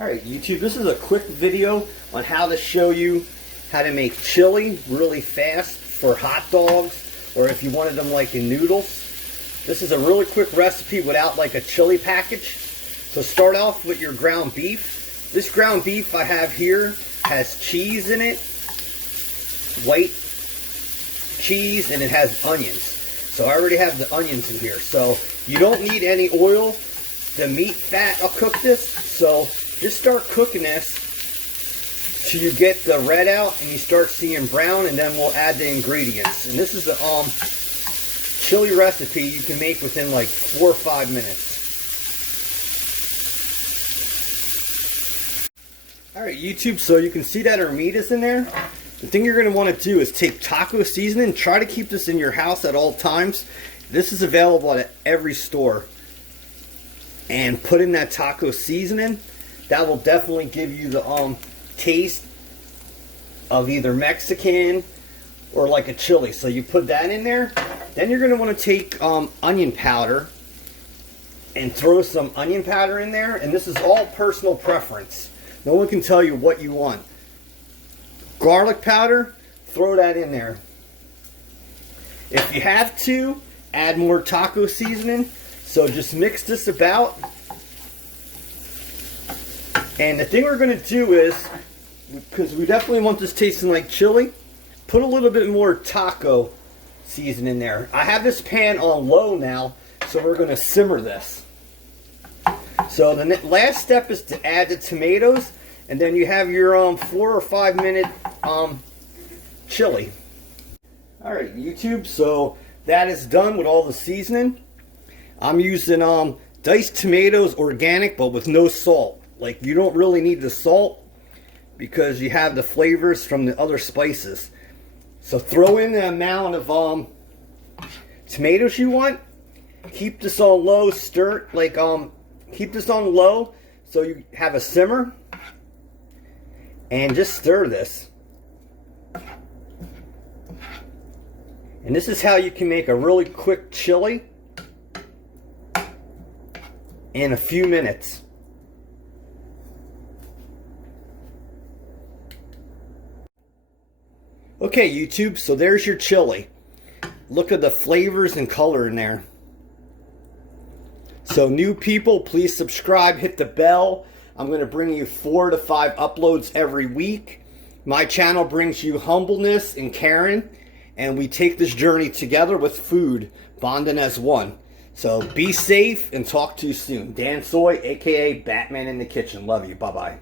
Alright YouTube, this is a quick video on how to show you how to make chili really fast for hot dogs, or if you wanted them like in noodles. This is a really quick recipe without like a chili package. So start off with your ground beef. This ground beef I have here has cheese in it, white cheese, and it has onions. So I already have the onions in here. So you don't need any oil. The meat fat will cook this. So just start cooking this till you get the red out and you start seeing brown, and then we'll add the ingredients. And this is a chili recipe you can make within like 4 or 5 minutes. Alright YouTube, so you can see that our meat is in there. The thing you're going to want to do is take taco seasoning. Try to keep this in your house at all times. This is available at every store. And put in that taco seasoning. That will definitely give you the taste of either Mexican or like a chili. So you put that in there. Then you're going to want to take onion powder and throw some onion powder in there. And this is all personal preference. No one can tell you what you want. Garlic powder, throw that in there. If you have to, add more taco seasoning. So just mix this about. And the thing we're going to do is, because we definitely want this tasting like chili, put a little bit more taco seasoning in there. I have this pan on low now, so we're going to simmer this. So the last step is to add the tomatoes, and then you have your 4 or 5 minute chili. Alright YouTube, so that is done with all the seasoning. I'm using diced tomatoes, organic, but with no salt. Like, you don't really need the salt because you have the flavors from the other spices. So throw in the amount of tomatoes you want. Keep this on low, stir it, like keep this on low so you have a simmer. And just stir this. And this is how you can make a really quick chili in a few minutes. Okay YouTube, so there's your chili. Look at the flavors and color in there. So new people, please subscribe, hit the bell. I'm going to bring you 4 to 5 uploads every week. My channel brings you humbleness and caring, and we take this journey together with food, bonding as one. So be safe and talk to you soon. Dan Soy, aka Batman in the Kitchen. Love you. Bye-bye.